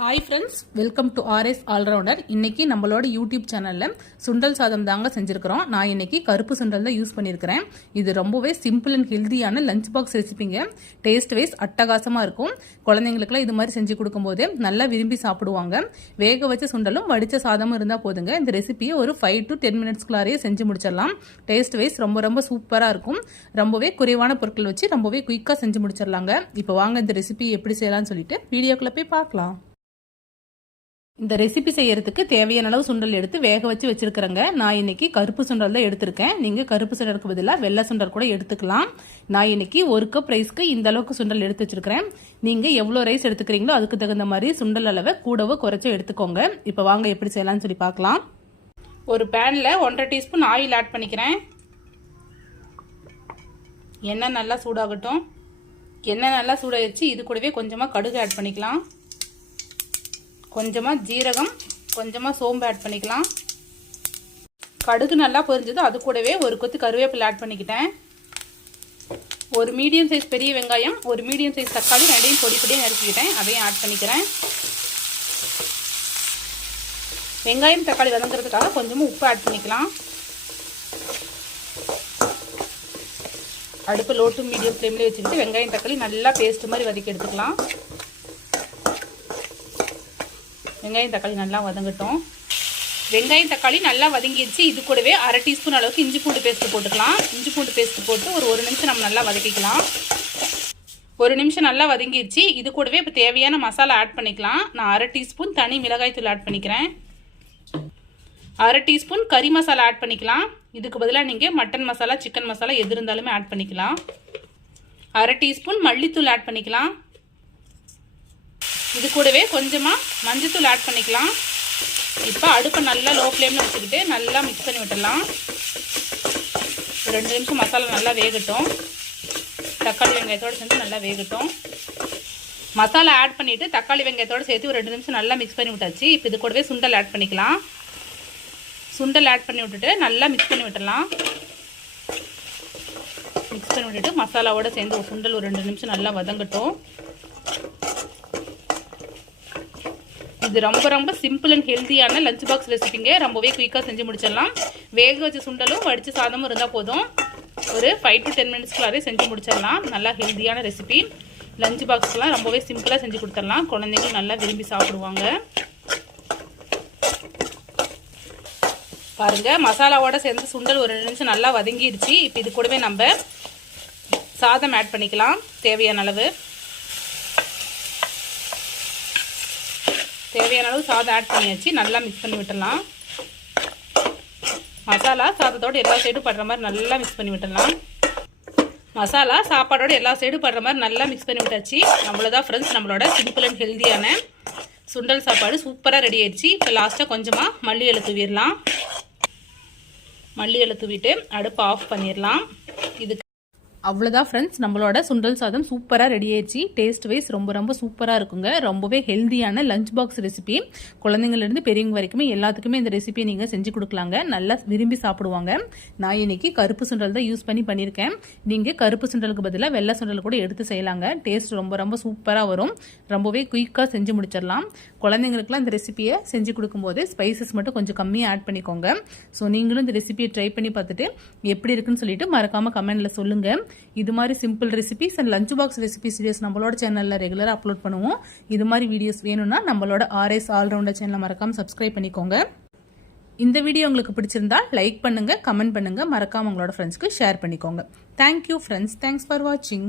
Hi friends, welcome to RS allrounder. இன்னைக்கு நம்மளோட YouTube சேனலில் சுண்டல் சாதம் தாங்க செஞ்சுருக்கிறோம். நான் இன்னைக்கு கருப்பு சுண்டல் தான் யூஸ் பண்ணியிருக்கிறேன். இது ரொம்பவே சிம்பிள் அண்ட் ஹெல்தியான லஞ்ச் பாக்ஸ் ரெசிபிங்க. டேஸ்ட் வைஸ் அட்டகாசமாக இருக்கும். குழந்தைங்களுக்குலாம் இது மாதிரி செஞ்சு கொடுக்கும்போது நல்லா விரும்பி சாப்பிடுவாங்க. வேக வச்ச சுண்டலும் வடித்த சாதமும் இருந்தால் போதுங்க. இந்த ரெசிபியை ஒரு 5 to 10 மினிட்ஸ்க்குள்ளாரையே செஞ்சு முடிச்சிடலாம். டேஸ்ட் வைஸ் ரொம்ப சூப்பராக இருக்கும். ரொம்பவே குறைவான பொருட்கள் வச்சு ரொம்பவே குயிக்காக செஞ்சு முடிச்சிடலாங்க. இப்போ வாங்க இந்த ரெசிபி எப்படி செய்யலாம்னு சொல்லிட்டு வீடியோக்குள்ளே போய் பார்க்கலாம். இந்த ரெசிபி செய்யறதுக்கு தேவையான அளவு சுண்டல் எடுத்து வேக வச்சு வச்சிருக்கிறேங்க. நான் இன்னைக்கு கருப்பு சுண்டல் தான் எடுத்திருக்கேன். நீங்க கருப்பு சுண்டலுக்கு பதிலாக வெள்ளை சுண்டல் கூட எடுத்துக்கலாம். நான் இன்னைக்கு 1 கப் ரைஸ்க்கு இந்த அளவுக்கு சுண்டல் எடுத்து வச்சிருக்கிறேன். நீங்க எவ்வளவு ரைஸ் எடுத்துக்கிறீங்களோ அதுக்கு தகுந்த மாதிரி சுண்டல் அளவை கூடவோ குறைச்சோ எடுத்துக்கோங்க. இப்போ வாங்க எப்படி செய்யலாம்னு சொல்லி பார்க்கலாம். ஒரு பேன்ல 1.5 டீஸ்பூன் ஆயில் ஆட் பண்ணிக்கிறேன். எண்ணெய் நல்லா சூடாகட்டும். எண்ணெய் நல்லா சூடாகிடுச்சு. இது கூடவே கொஞ்சமா கடுகு ஆட் பண்ணிக்கலாம். கொஞ்சமாக ஜீரகம், கொஞ்சமாக சோம்பு ஆட் பண்ணிக்கலாம். கடுகு நல்லா பொரிஞ்சது. அது கூடவே ஒரு கொத்து கருவேப்பிலை ஆட் பண்ணிக்கிட்டேன். ஒரு மீடியம் சைஸ் பெரிய வெங்காயம், ஒரு மீடியம் சைஸ் தக்காளி ரெண்டையும் பொடி பொடியாக நறுக்கிக்கிட்டேன். அதையும் ஆட் பண்ணிக்கிறேன். வெங்காயம் தக்காளி வதங்குறதுக்காக கொஞ்சமாக உப்பு ஆட் பண்ணிக்கலாம். அடுப்பு லோ டு மீடியம் ஃப்ளேம்லேயே வச்சுக்கிட்டு வெங்காயம் தக்காளி நல்லா பேஸ்ட் மாதிரி வதக்கி எடுத்துக்கலாம். வெங்காயம் தக்காளி நல்லா வதங்கட்டும். வெங்காயம் தக்காளி நல்லா வதங்கிடுச்சு. இது கூடவே 1/2 டீஸ்பூன் அளவுக்கு இஞ்சி பூண்டு பேஸ்ட் போட்டுக்கலாம். இஞ்சி பூண்டு பேஸ்ட் போட்டு ஒரு நிமிஷம் நம்ம நல்லா வதக்கிக்கலாம். 1 நிமிஷம் நல்லா வதங்கிடுச்சு. இது கூடவே இப்போ தேவையான மசாலா ஆட் பண்ணிக்கலாம். நான் 1/2 டீஸ்பூன் தனி மிளகாய் தூள் ஆட் பண்ணிக்கிறேன். 1/2 டீஸ்பூன் கறி மசாலா ஆட் பண்ணிக்கலாம். இதுக்கு பதிலாக நீங்கள் மட்டன் மசாலா, சிக்கன் மசாலா எது இருந்தாலுமே ஆட் பண்ணிக்கலாம். 1/2 டீஸ்பூன் மல்லித்தூள் ஆட் பண்ணிக்கலாம். இது கூடவே கொஞ்சமாக மஞ்சத்தூள் ஆட் பண்ணிக்கலாம். இப்போ அடுப்பை நல்லா லோ ஃப்ளேமில் வச்சுக்கிட்டு நல்லா மிக்ஸ் பண்ணி விட்டுடலாம். 2 நிமிஷம் மசாலா நல்லா வேகட்டும். தக்காளி வெங்காயத்தோடு சேர்ந்து நல்லா வேகட்டும். மசாலா ஆட் பண்ணிவிட்டு தக்காளி வெங்காயத்தோடு சேர்த்து ஒரு 2 நிமிஷம் நல்லா மிக்ஸ் பண்ணி விட்டாச்சு. இப்போ இது கூடவே சுண்டல் ஆட் பண்ணிக்கலாம். சுண்டல் ஆட் பண்ணி விட்டுட்டு நல்லா மிக்ஸ் பண்ணி விட்டுடலாம். மிக்ஸ் பண்ணி விட்டுட்டு மசாலாவோடு சேர்ந்து ஒரு சுண்டல் ஒரு 2 நிமிஷம் நல்லா வதங்கட்டும். இது ரொம்ப சிம்பிள் அண்ட் ஹெல்த்தியான லஞ்ச் பாக்ஸ் ரெசிபிங்க. ரொம்பவே குயிக்காக செஞ்சு முடிச்சிடலாம். வேக வச்ச சுண்டலும் வடித்த சாதமும் இருந்தால் போதும். ஒரு 5 to 10 மினிட்ஸ்க்குள்ளாரே செஞ்சு முடிச்சிடலாம். நல்லா ஹெல்த்தியான ரெசிபி. லஞ்ச் பாக்ஸ்லாம் ரொம்பவே சிம்பிளாக செஞ்சு கொடுத்துடலாம். குழந்தைங்களும் நல்லா விரும்பி சாப்பிடுவாங்க. பாருங்க, மசாலாவோட சேர்ந்து சுண்டல் ஒரு 2 நிமிஷம் நல்லா வதங்கிடுச்சு. இப்போ இது கூடவே நம்ம சாதம் ஆட் பண்ணிக்கலாம். தேவையான அளவு சாதம் ஆட் பண்ணியாச்சு. நல்லா மிக்ஸ் பண்ணி விட்டுடலாம். மசாலா சாதத்தோடு எல்லா சைடும் படுற மாதிரி நல்லா மிக்ஸ் பண்ணி விட்டுடலாம். மசாலா சாப்பாடோட எல்லா சைடும் படுற மாதிரி நல்லா மிக்ஸ் பண்ணி விட்டாச்சு. அவ்வளோதான் ஃப்ரெண்ட்ஸ், நம்மளோட சிம்பிள் அண்ட் ஹெல்த்தியான சுண்டல் சாப்பாடு சூப்பராக ரெடி ஆயிடுச்சு. இப்போ லாஸ்ட்டாக கொஞ்சமாக மல்லி இலை தூவிடலாம். மல்லி இலை தூவிட்டு அடுப்பு ஆஃப் பண்ணிடலாம். இதுக்கு அவ்வளோதான் ஃப்ரெண்ட்ஸ், நம்மளோட சுண்டல் சாதம் சூப்பராக ரெடி ஆயிடுச்சு. டேஸ்ட் வைஸ் ரொம்ப சூப்பராக இருக்குங்க. ரொம்பவே ஹெல்த்தியான லஞ்ச் பாக்ஸ் ரெசிபி. குழந்தைங்கள்லேருந்து பெரியவங்க வரைக்குமே எல்லாத்துக்குமே இந்த ரெசிபியை நீங்கள் செஞ்சு கொடுக்கலாங்க. நல்லா விரும்பி சாப்பிடுவாங்க. நான் இன்னைக்கு கருப்பு சுண்டல் தான் யூஸ் பண்ணியிருக்கேன். நீங்கள் கருப்பு சுண்டலுக்கு பதிலாக வெள்ளை சுண்டல் கூட எடுத்து செய்யலாங்க. டேஸ்ட் ரொம்ப சூப்பராக வரும். ரொம்பவே குயிக்காக செஞ்சு முடிச்சிடலாம். குழந்தைங்களுக்குலாம் இந்த ரெசிபியை செஞ்சு கொடுக்கும்போது ஸ்பைசஸ் மட்டும் கொஞ்சம் கம்மியாக ஆட் பண்ணிக்கோங்க. ஸோ நீங்களும் இந்த ரெசிபியை ட்ரை பண்ணி பார்த்துட்டு எப்படி இருக்குன்னு சொல்லிட்டு மறக்காமல் கமெண்ட்டில் சொல்லுங்கள். இது மாதிரி simple recipes and lunch box recipes videos நம்மளோட சேனலில் ரெகுலராக அப்லோட் பண்ணுவோம். இது மாதிரி வீடியோஸ் வேணும்னா நம்மளோட ஆர்எஸ் ஆல்ரவுண்டர் சேனலை மறக்காமல் சப்ஸ்கிரைப் பண்ணிக்கோங்க. இந்த வீடியோ உங்களுக்கு பிடிச்சிருந்தா லைக் பண்ணுங்கள், கமெண்ட் பண்ணுங்கள், மறக்காமல் உங்களோட ஃப்ரெண்ட்ஸ்க்கு ஷேர் பண்ணிக்கோங்க. Thank you friends. தேங்க்ஸ் ஃபார் வாட்சிங்.